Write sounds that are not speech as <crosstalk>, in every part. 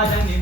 과장님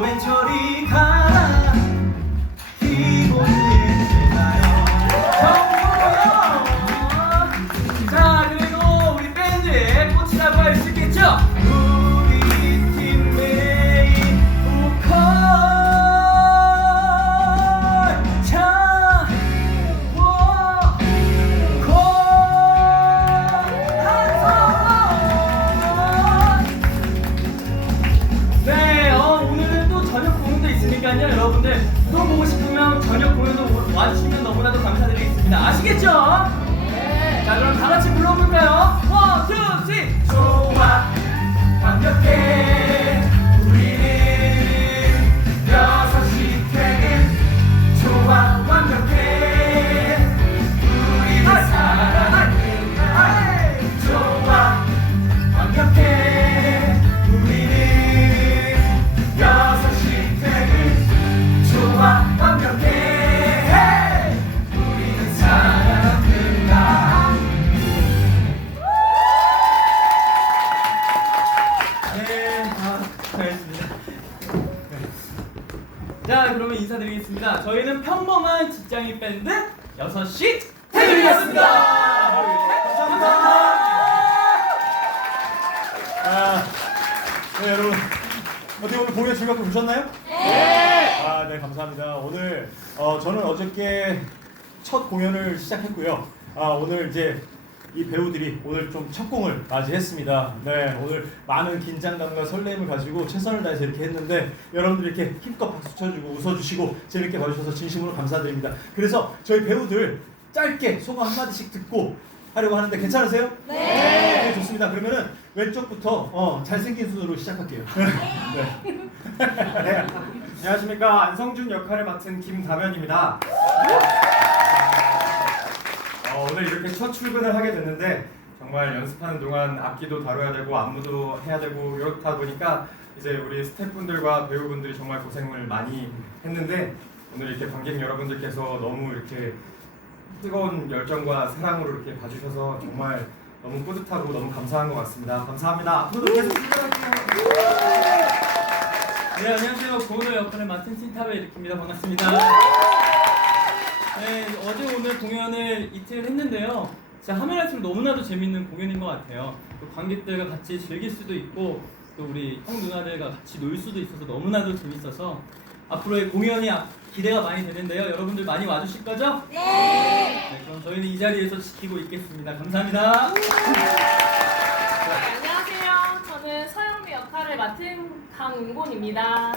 베토벤 저리 가 자 그러면 인사드리겠습니다 저희는 평범한 직장인 밴드 6시 퇴근이었습니다 감사합니다 아, 네 여러분 어떻게 오늘 공연 즐겁게 보셨나요? 네. 아, 네 감사합니다. 오늘 어, 저는 어저께 첫 공연을 시작했고요. 아, 오늘 이제 이 배우들이 오늘 좀 첫 공을 맞이했습니다. 네, 오늘 많은 긴장감과 설렘을 가지고 최선을 다해서 이렇게 했는데 여러분들 이렇게 힘껏 박수 쳐주고 웃어주시고 재밌게 봐주셔서 진심으로 감사드립니다. 그래서 저희 배우들 짧게 소감 한 마디씩 듣고 하려고 하는데 괜찮으세요? 네. 좋습니다. 그러면은 왼쪽부터 어, 잘생긴 순으로 시작할게요. <laughs> 네. 네, 안녕하십니까 안성준 역할을 맡은 김다면입니다. 어, 오늘 이렇게 첫 출근을 하게 됐는데 정말 연습하는 동안 악기도 다뤄야 되고 안무도 해야 되고 이렇다 보니까 이제 우리 스태프분들과 배우분들이 정말 고생을 많이 했는데 오늘 이렇게 관객 여러분들께서 너무 이렇게 뜨거운 열정과 사랑으로 이렇게 봐주셔서 정말 너무 뿌듯하고 너무 감사한 것 같습니다. 감사합니다. 앞으로도 계속 출연할게요. 네 안녕하세요 고은호 역할을 맡은 틴탑의 이르키입니다 반갑습니다 공연을 이틀 했는데요. 진짜 하면 할수록 너무나도 재밌는 공연인 것 같아요. 또 관객들과 같이 즐길 수도 있고 또 우리 형 누나들과 같이 놀 수도 있어서 너무나도 재밌어서 앞으로의 공연이 아- 기대가 많이 되는데요. 여러분들 많이 와주실 거죠? 네. 그럼 저희는 이 자리에서 지키고 있겠습니다. 감사합니다. 네, 안녕하세요. 저는 서영미 역할을 맡은 강은곤입니다.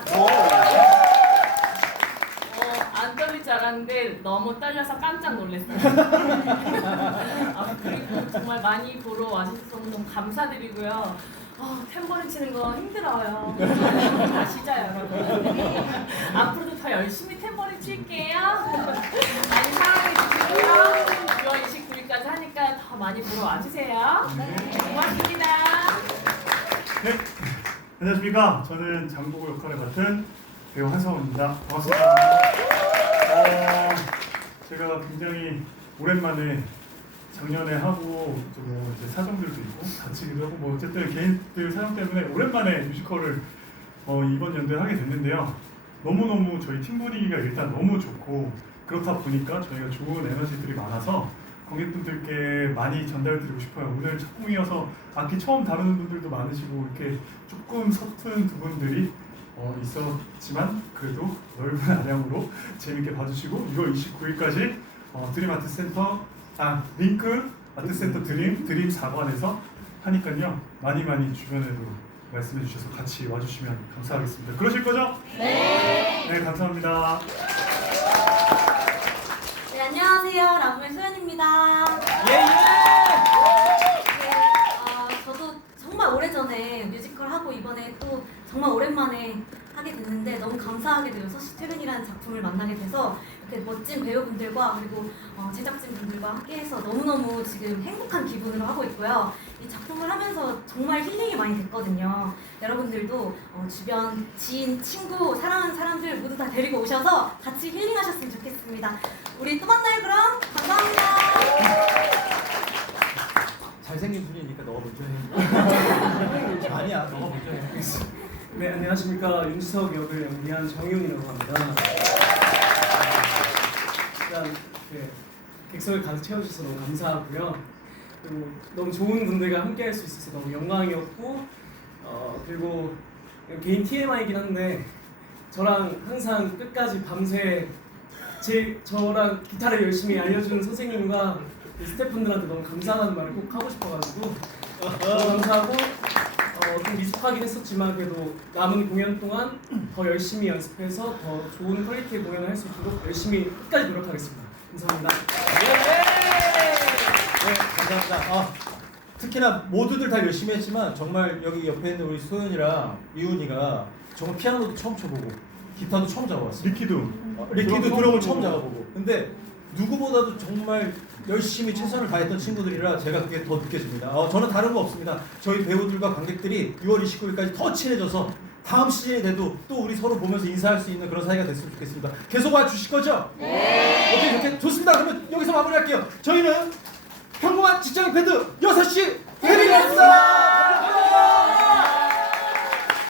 어, 안 떨릴 줄 알았는데 너무 떨려서 깜짝 놀랐어요. <laughs> 아, 그리고 정말 많이 보러 와주셔서 너무 감사드리고요. 어, 탬버린 치는 거 힘들어요. <laughs> 아시죠, 여러분? 앞으로도 더 열심히 탬버린 칠게요. 많이 사랑해주시고요. 6월 29일까지 하니까 더 많이 보러 와주세요. 고맙습니다. 네, 안녕하십니까. 저는 장보고 역할을 맡은 배우 한성원입니다. 반갑습니다. 어, 제가 굉장히 오랜만에 작년에 하고 좀 이제 사정들도 있고 다치기도 하고 뭐 어쨌든 개인들 사정 때문에 오랜만에 뮤지컬을 어, 이번 연도에 하게 됐는데요. 너무너무 저희 팀 분위기가 일단 너무 좋고 그렇다 보니까 저희가 좋은 에너지들이 많아서 관객분들께 많이 전달드리고 싶어요. 오늘 첫 공이어서 악기 처음 다루는 분들도 많으시고 이렇게 조금 서툰 두 분들이 어, 있었지만 그래도 넓은 아량으로 <laughs> 재밌게 봐주시고 6월 29일까지 어, 드림 아트 센터 아 링크 아트 센터 드림 드림 4관에서 하니까요 많이 많이 주변에도 말씀해 주셔서 같이 와주시면 감사하겠습니다. 그러실 거죠? 네. 네 감사합니다. 네, 안녕하세요. 라붐의 소연입니다. 예. 예. 네, 어, 저도 정말 오래전에 뮤지컬 하고 이번에 또 정말 오랜만에 퇴근이라는 작품을 만나게 돼서 이렇게 멋진 배우분들과 그리고 어, 제작진분들과 함께해서 너무너무 지금 행복한 기분으로 하고 있고요. 이 작품을 하면서 정말 힐링이 많이 됐거든요. 여러분들도 어, 주변 지인, 친구, 사랑하는 사람들 모두 다 데리고 오셔서 같이 힐링하셨으면 좋겠습니다. 우리 또 만나요 그럼 감사합니다. 잘생긴 분이니까 너가 먼저 해. <laughs> 네, 안녕하십니까. 윤수석 역을 연기한 정윤이라고 합니다. 일단 네, 객석을 가득 채워주셔서 너무 감사하고요. 그리고 너무 좋은 분들과 함께 할 수 있어서 너무 영광이었고 어, 그리고 개인 TMI이긴 한데 저랑 항상 끝까지 밤새 제 저랑 기타를 열심히 알려주는 선생님과 그 스태프분들한테 너무 감사하다는 말을 꼭 하고 싶어가지고 너무 감사하고 어, 좀 미숙하긴 했었지만 그래도 남은 공연 동안 더 열심히 연습해서 더 좋은 퀄리티의 공연을 할 수 있도록 열심히 끝까지 노력하겠습니다. 감사합니다. 네, 감사합니다. 아, 특히나 모두들 다 열심히 했지만 정말 여기 옆에 있는 우리 소연이랑 이훈이가 정말 피아노도 처음 쳐보고 기타도 처음 잡아봤어요. 리키도 어, 리퀴드 드럼을 처음 잡아보고. 근데 누구보다도 정말 열심히 최선을 다했던 친구들이라 제가 그게 더 느껴집니다. 어, 저는 다른 거 없습니다. 저희 배우들과 관객들이 6월 29일까지 더 친해져서 다음 시즌에 돼도 또 우리 서로 보면서 인사할 수 있는 그런 사이가 됐으면 좋겠습니다. 계속 와 주실 거죠? 네. 오케이, 오케이. 좋습니다. 그러면 여기서 마무리할게요. 저희는 평범한 직장인 밴드 6시 데뷔했습니다.